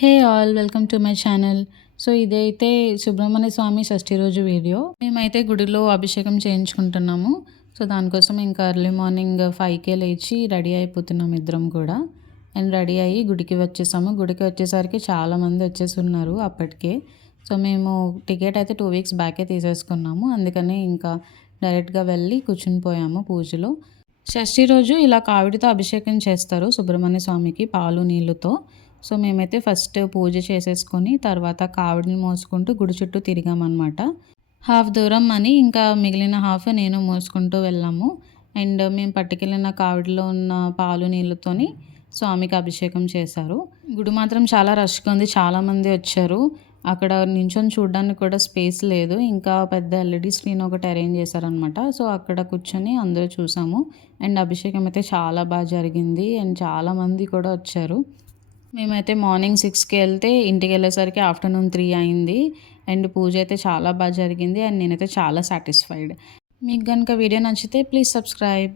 Hey all welcome to my channel. So ఇదైతే సుబ్రహ్మణ్య స్వామి షష్ఠి రోజు video. మేమైతే గుడిలో అభిషేకం చేయించుకుంటున్నాము. సో దానికోసం ఇంకా ఎర్లీ మార్నింగ్ 5కే లేచి రెడీ అయిపోతున్నాం ఇద్దరం కూడా. అండ్ రెడీ అయ్యి గుడికి వచ్చేసాము. గుడికి వచ్చేసరికి చాలామంది వచ్చేస్తున్నారు అప్పటికే. సో మేము టికెట్ అయితే 2 వీక్స్ బ్యాకే తీసేసుకున్నాము. అందుకని ఇంకా డైరెక్ట్గా వెళ్ళి కూర్చుని పోయాము పూజలో. షష్ఠి రోజు ఇలా కావిడితో అభిషేకం చేస్తారు సుబ్రహ్మణ్య స్వామికి పాలు నీళ్ళతో. సో మేమైతే ఫస్ట్ పూజ చేసేసుకొని తర్వాత కావిడిని మోసుకుంటూ గుడి చుట్టూ తిరిగామన్నమాట. హాఫ్ దూరం అని ఇంకా మిగిలిన హాఫ్ నేను మోసుకుంటూ వెళ్ళాము. అండ్ మేము పట్టుకెళ్ళిన కావిడిలో ఉన్న పాలు నీళ్ళతోని స్వామికి అభిషేకం చేశారు. గుడి మాత్రం చాలా రష్గా ఉంది, చాలామంది వచ్చారు. అక్కడ నించొని చూడడానికి కూడా స్పేస్ లేదు. ఇంకా పెద్ద ఎల్ఈడి స్క్రీన్ ఒకటి అరేంజ్ చేశారనమాట. సో అక్కడ కూర్చొని అందరూ చూసాము. అండ్ అభిషేకం అయితే చాలా బాగా జరిగింది అండ్ చాలామంది కూడా వచ్చారు. మేమైతే మార్నింగ్ 6కి వెళ్తే ఇంటికి వెళ్ళేసరికి ఆఫ్టర్నూన్ 3 అయింది. అండ్ పూజ అయితే చాలా బాగా జరిగింది అండ్ నేనైతే చాలా సాటిస్ఫైడ్. మీకు కనుక వీడియో నచ్చితే ప్లీజ్ సబ్స్క్రైబ్.